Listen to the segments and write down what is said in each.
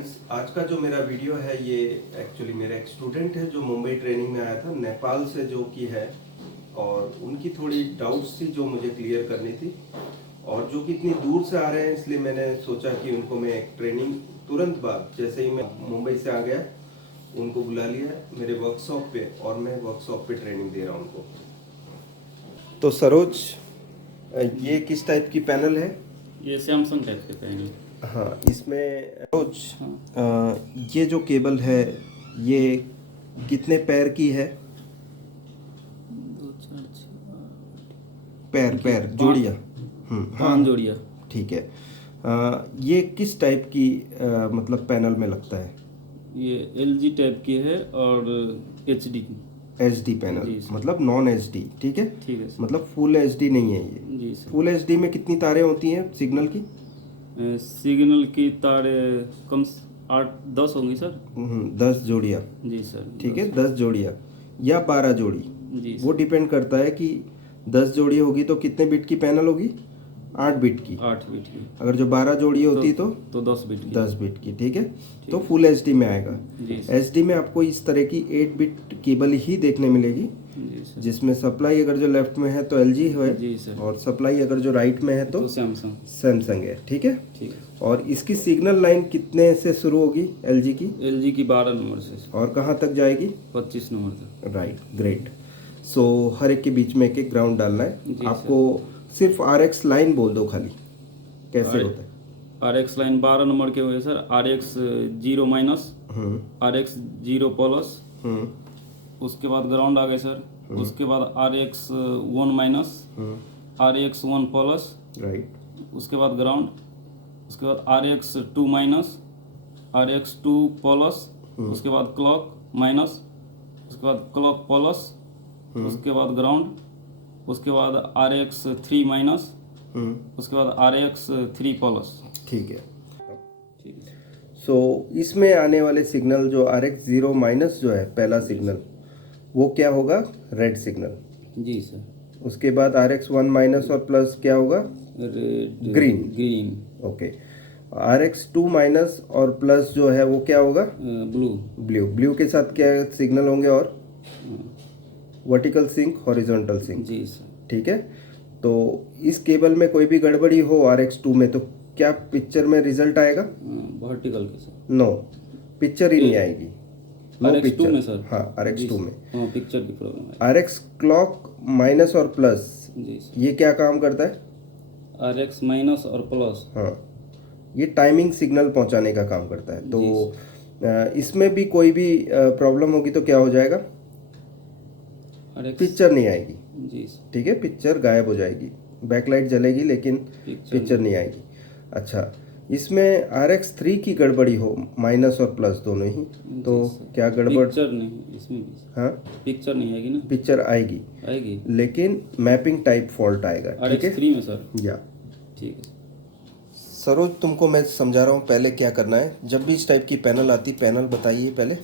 Friends, आज का जो मेरा वीडियो है ये एक्चुअली मेरा एक स्टूडेंट है जो मुंबई ट्रेनिंग में आया था नेपाल से, जो कि है, और उनकी थोड़ी डाउट्स थी जो मुझे क्लियर करनी थी। और जो कि इतनी दूर से आ रहे हैं, इसलिए मैंने सोचा कि उनको मैं एक ट्रेनिंग तुरंत बाद जैसे ही मैं मुंबई से आ गया उनको बुला लिया मेरे वर्कशॉप पे, और मैं वर्कशॉप पे ट्रेनिंग दे रहा हूँ उनको। तो सरोज, ये किस टाइप की पैनल है? ये सैमसंग टाइप के पैनल। हाँ, इसमें रोज ये जो केबल है ये कितने पैर की है? दो चार पैर पैर जोड़ियाँ। हाँ, 5 जोड़ियाँ। ठीक है। ये किस टाइप की मतलब पैनल में लगता है? ये LG टाइप की है और HD। HD पैनल, मतलब नॉन HD, ठीक है। ठीक है सर। मतलब फुल HD नहीं है ये। जी सर। फुल HD में कितनी तारें होती हैं सिग्नल की? सिग्नल की तारे कम 8-10 होंगी सर। 10 जोड़ियाँ। जी सर। ठीक है, 10 जोड़ियाँ या 12 जोड़ी, जी वो डिपेंड करता है कि 10 जोड़ी होगी तो कितने बिट की पैनल होगी? 8 बिट की। 8 बिट की। अगर जो 12 जोड़ी होती तो 10 बिट की। 10 बिट की, ठीक है। तो फुल HD में आएगा। जी सर। HD में आपको इस तरह की 8 बिट केबल ही देखने मिलेगी, जी सर। जिसमें सप्लाई अगर जो लेफ्ट में है तो LG है, जी सर। और सप्लाई अगर जो राइट में है तो सैमसंग है, ठीक है। ठीक है। और इसकी सिग्नल लाइन कितने से शुरू होगी LG की? LG की 12 नंबर से और कहाँ तक जाएगी? 25 नंबर तक। Right, great. सो हर एक के बीच में एक एक ग्राउंड डालना है आपको। सिर्फ RX लाइन बोल दो खाली, कैसे होता है? RX लाइन 12 नंबर के हुए sir. RX 0 minus, RX 0 plus, उसके बाद ग्राउंड आ गए सर। उसके बाद RX 1 minus, RX 1 plus, right. उसके बाद ग्राउंड, उसके बाद RX 2 माइनस, RX 2 प्लस, उसके बाद क्लॉक माइनस, उसके बाद क्लॉक प्लस, उसके बाद ग्राउंड, उसके बाद RX 3 माइनस, उसके बाद RX 3 प्लस। ठीक है। ठीक है। सो इसमें आने वाले सिग्नल जो RX 0 माइनस जो है पहला सिग्नल, वो क्या होगा? Red signal. जी सर। उसके बाद RX 1 माइनस और प्लस क्या होगा? ग्रीन। ओके। RX 2 माइनस और प्लस जो है वो क्या होगा? ब्लू के साथ क्या सिग्नल होंगे? और वर्टिकल सिंक, हॉरिजॉन्टल सिंक। जी सर। ठीक है। तो इस केबल में कोई भी गड़बड़ी हो RX 2 में तो क्या पिक्चर में रिजल्ट आएगा? वर्टिकल के सर। नो, पिक्चर ही नहीं आएगी। RX 2 में सर। हाँ, RX 2 में पिक्चर की प्रॉब्लम है। RX क्लॉक माइनस और प्लस, जी सर। ये क्या काम करता है? RX माइनस और प्लस, हाँ, ये टाइमिंग सिग्नल पहुंचाने का काम करता है। तो इसमें भी कोई भी प्रॉब्लम होगी तो क्या हो जाएगा? पिक्चर नहीं आएगी। जी सर। ठीक है, पिक्चर गायब हो जाएगी। बैकलाइट जलेगी लेकिन पिक्चर नहीं आएगी। अच्छा, इसमें RX 3 की गड़बड़ी हो, माइनस और प्लस दोनों ही, तो क्या गड़बड़? पिक्चर नहीं इसमें भी। हाँ, पिक्चर नहीं आएगी ना? पिक्चर आएगी लेकिन मैपिंग टाइप फॉल्ट आएगा। ठीक है, 3 में सर। या ठीक है सरोज, तुमको मैं समझा रहा हूँ पहले क्या करना है। जब भी इस टाइप की पैनल आती, पैनल बताइए पहले।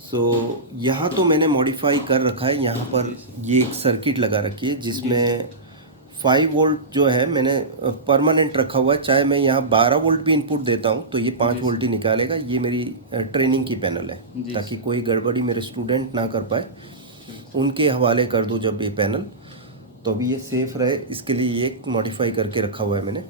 सो यहाँ तो मैंने मॉडिफाई कर रखा है। यहाँ पर ये एक सर्किट लगा रखी है जिसमें 5 वोल्ट जो है मैंने परमानेंट रखा हुआ है। चाहे मैं यहाँ 12 वोल्ट भी इनपुट देता हूँ तो ये 5 वोल्ट ही निकालेगा। ये मेरी ट्रेनिंग की पैनल है, ताकि कोई गड़बड़ी मेरे स्टूडेंट ना कर पाए। उनके हवाले कर दो जब ये पैनल, तो अभी ये सेफ़ रहे, इसके लिए ये मॉडिफाई करके रखा हुआ है मैंने।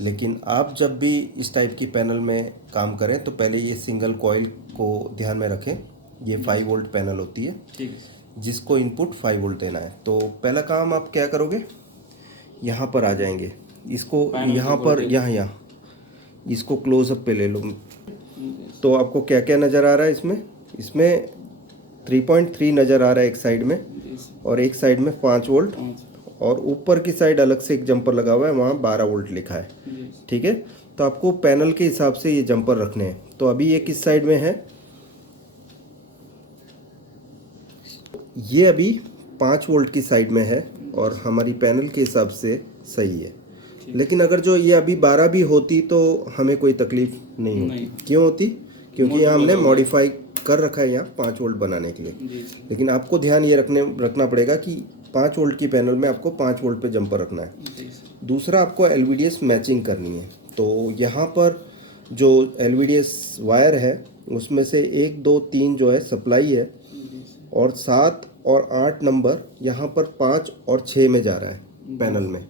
लेकिन आप जब भी इस टाइप की पैनल में काम करें तो पहले ये सिंगल कॉइल को ध्यान में रखें। ये 5 वोल्ट पैनल होती है, ठीक है, जिसको इनपुट 5 वोल्ट देना है। तो पहला काम आप क्या करोगे? यहाँ पर आ जाएंगे, इसको यहाँ पर, यहाँ इसको क्लोजअप पे ले लो। तो आपको क्या क्या नज़र आ रहा है इसमें 3.3 नज़र आ रहा है एक साइड में, और एक साइड में 5 वोल्ट, और ऊपर की साइड अलग से एक जंपर लगा हुआ है, वहाँ 12 वोल्ट लिखा है। ठीक है, तो आपको पैनल के हिसाब से ये जंपर रखने हैं। तो अभी ये किस साइड में है? ये अभी 5 वोल्ट की साइड में है और हमारी पैनल के हिसाब से सही है। लेकिन अगर जो ये अभी 12 भी होती तो हमें कोई तकलीफ नहीं होती। क्यों होती? क्योंकि यहाँ हमने मॉडिफाई कर रखा है यहाँ 5 वोल्ट बनाने के लिए। लेकिन आपको ध्यान ये रखना पड़ेगा कि 5 वोल्ट की पैनल में आपको 5 वोल्ट पे जंपर रखना है। दूसरा, आपको LVDS मैचिंग करनी है। तो यहाँ पर जो LVDS वायर है उसमें से 1 2 3 जो है सप्लाई है, और 7 और 8 नंबर यहाँ पर 5 और 6 में जा रहा है पैनल में।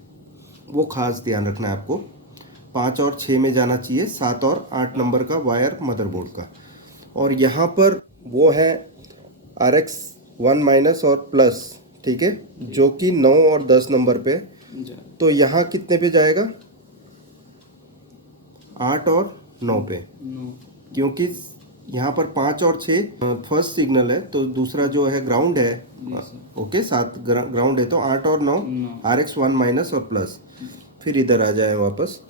वो खास ध्यान रखना है आपको, 5 और 6 में जाना चाहिए 7 और 8 नंबर का वायर मदरबोर्ड का। और यहाँ पर वो है RX 1 माइनस और प्लस, ठीक है, जो कि 9 और 10 नंबर पे। तो यहाँ कितने पे जाएगा? 8 और 9 पे, क्योंकि यहाँ पर 5 और 6 फर्स्ट सिग्नल है, तो दूसरा जो है ग्राउंड है। ओके, 7 ग्राउंड है, तो 8 और 9 RX 1 माइनस और प्लस। फिर इधर आ जाए वापस,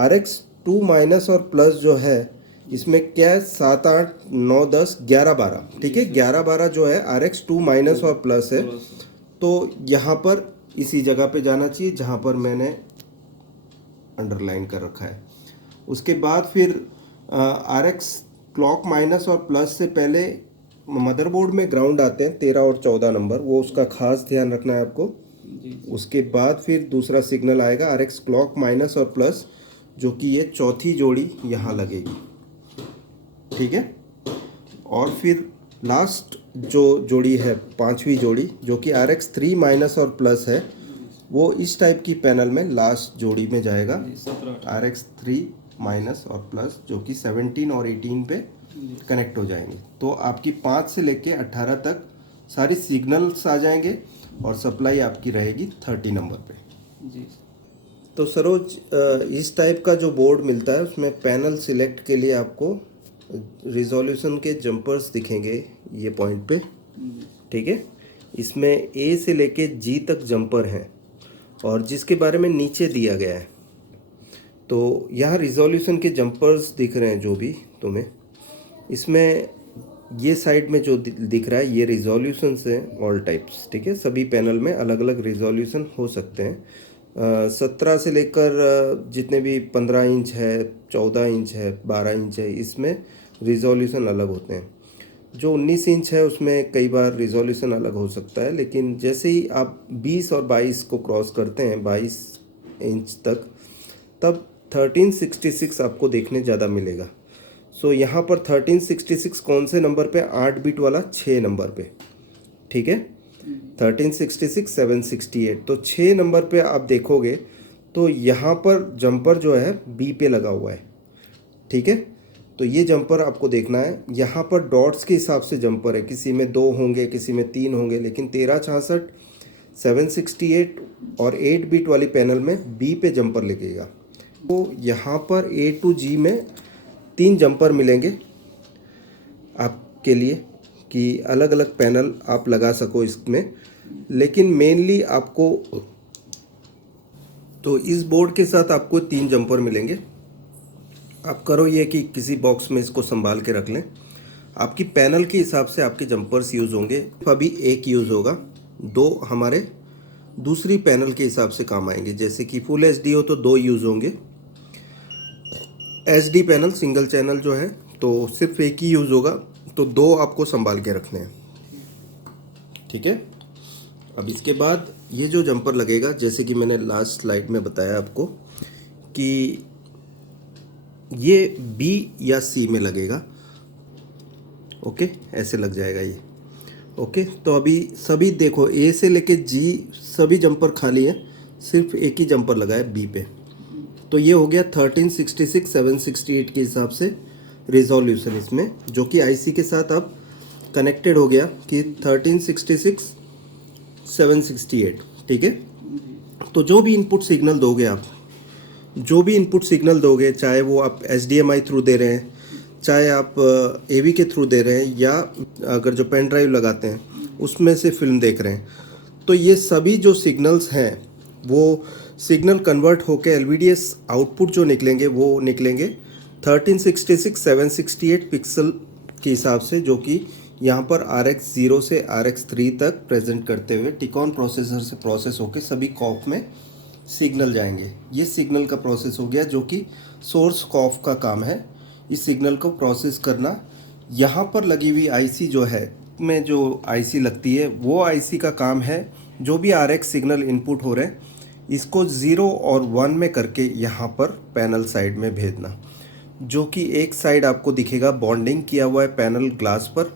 RX 2 माइनस और प्लस जो है इसमें क्या है? 7 8 9 10 11 12, ठीक है, 11 12 जो है RX 2 माइनस और प्लस है। तो यहाँ पर इसी जगह पे जाना चाहिए जहाँ पर मैंने अंडरलाइन कर रखा है। उसके बाद फिर RX क्लॉक माइनस और प्लस से पहले मदरबोर्ड में ग्राउंड आते हैं 13 और 14 नंबर, वो उसका खास ध्यान रखना है आपको। उसके बाद फिर दूसरा सिग्नल आएगा RX क्लॉक माइनस और प्लस, जो कि ये चौथी जोड़ी यहाँ लगेगी, ठीक है। और फिर लास्ट जो जोड़ी है, पांचवी जोड़ी, जो कि RX 3 माइनस और प्लस है, वो इस टाइप की पैनल में लास्ट जोड़ी में जाएगा RX 3 माइनस और प्लस, जो कि 17 और 18 पे कनेक्ट हो जाएंगे। तो आपकी 5 से लेके 18 तक सारी सिग्नल्स आ जाएंगे और सप्लाई आपकी रहेगी 30 नंबर पे जी। तो सरोज, इस टाइप का जो बोर्ड मिलता है उसमें पैनल सिलेक्ट के लिए आपको रिजोल्यूशन के जंपर्स दिखेंगे ये पॉइंट पे, ठीक है। इसमें A से लेके G तक जंपर हैं, और जिसके बारे में नीचे दिया गया है। तो यहाँ रिजोल्यूशन के जंपर्स दिख रहे हैं जो भी तुम्हें, इसमें ये साइड में जो दिख रहा है ये रिजोल्यूशन से ऑल टाइप्स, ठीक है। सभी पैनल में अलग अलग रिजोल्यूशन हो सकते हैं। 17 से लेकर जितने भी 15 इंच है, 14 इंच है, 12 इंच है, इसमें रिजोल्यूशन अलग होते हैं। जो 19 इंच है उसमें कई बार रिजोल्यूशन अलग हो सकता है, लेकिन जैसे ही आप 20 और 22 को क्रॉस करते हैं, 22 इंच तक, तब 1366 आपको देखने ज़्यादा मिलेगा। सो यहाँ पर 1366 कौन से नंबर पे? 8 बिट वाला 6 नंबर पे, ठीक है। 1366 768, तो 6 नंबर पे आप देखोगे तो यहाँ पर जंपर जो है B पे लगा हुआ है, ठीक है। तो ये जंपर आपको देखना है। यहाँ पर डॉट्स के हिसाब से जंपर है, किसी में 2 होंगे, किसी में 3 होंगे, लेकिन 1366 768 और 8 बिट वाली पैनल में B पे जंपर लगेगा। तो यहाँ पर A to G में 3 जंपर मिलेंगे आपके लिए, कि अलग अलग पैनल आप लगा सको इसमें। लेकिन मेनली आपको, तो इस बोर्ड के साथ आपको 3 जंपर मिलेंगे। आप करो ये कि किसी बॉक्स में इसको संभाल के रख लें। आपकी पैनल के हिसाब से आपके जंपर्स यूज़ होंगे। अभी एक यूज़ होगा, 2 हमारे दूसरी पैनल के हिसाब से काम आएंगे। जैसे कि फुल HD हो तो 2 यूज़ होंगे। SD पैनल सिंगल चैनल जो है तो सिर्फ एक ही यूज़ होगा, तो 2 आपको संभाल के रखने हैं, ठीक है। अब इसके बाद ये जो जंपर लगेगा, जैसे कि मैंने लास्ट स्लाइड में बताया आपको कि ये B या C में लगेगा, ओके, ऐसे लग जाएगा ये, ओके। तो अभी सभी देखो, A से लेके G सभी जंपर खाली हैं, सिर्फ एक ही जंपर लगा है B पे। तो ये हो गया 1366 768 के हिसाब से रिजोल्यूशन इसमें, जो कि IC के साथ अब कनेक्टेड हो गया कि 1366 768, ठीक है। तो जो भी इनपुट सिग्नल दोगे आप, जो भी इनपुट सिग्नल दोगे, चाहे वो आप HDMI थ्रू दे रहे हैं, चाहे आप AV के थ्रू दे रहे हैं, या अगर जो पेन ड्राइव लगाते हैं उसमें से फिल्म देख रहे हैं, तो ये सभी जो सिग्नल्स हैं वो सिग्नल कन्वर्ट होकर LVDS आउटपुट जो निकलेंगे वो निकलेंगे 1366 768 पिक्सल के हिसाब से, जो कि यहाँ पर RX 0 से RX 3 तक प्रेजेंट करते हुए टिकॉन प्रोसेसर से प्रोसेस होकर सभी कॉफ में सिग्नल जाएंगे। ये सिग्नल का प्रोसेस हो गया, जो कि सोर्स कॉफ का काम है इस सिग्नल को प्रोसेस करना। यहाँ पर लगी हुई IC जो है, में जो IC लगती है वो IC का काम है जो भी RX सिग्नल इनपुट हो रहे हैं इसको 0 और 1 में करके यहाँ पर पैनल साइड में भेजना। जो कि एक साइड आपको दिखेगा बॉन्डिंग किया हुआ है पैनल ग्लास पर,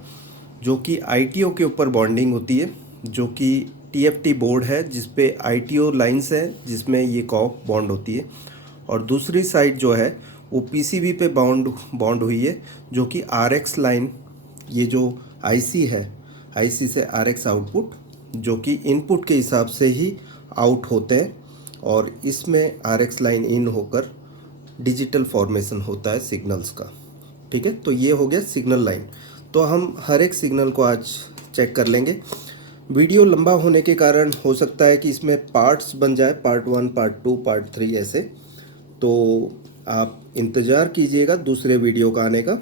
जो कि आईटीओ के ऊपर बॉन्डिंग होती है, जो कि टीएफटी बोर्ड है जिस पे आईटीओ लाइंस है जिसमें ये कॉप बॉन्ड होती है। और दूसरी साइड जो है वो पीसीबी पे बॉन्ड हुई है, जो कि आरएक्स लाइन, ये जो आईसी है, आईसी से आरएक्स आउटपुट, जो कि इनपुट के हिसाब से ही आउट होते हैं, और इसमें आरएक्स लाइन इन होकर डिजिटल फॉर्मेशन होता है सिग्नल्स का। ठीक है, तो ये हो गया सिग्नल लाइन। तो हम हर एक सिग्नल को आज चेक कर लेंगे। वीडियो लंबा होने के कारण हो सकता है कि इसमें पार्ट्स बन जाए, पार्ट 1, पार्ट 2, पार्ट 3 ऐसे। तो आप इंतज़ार कीजिएगा दूसरे वीडियो का आने का।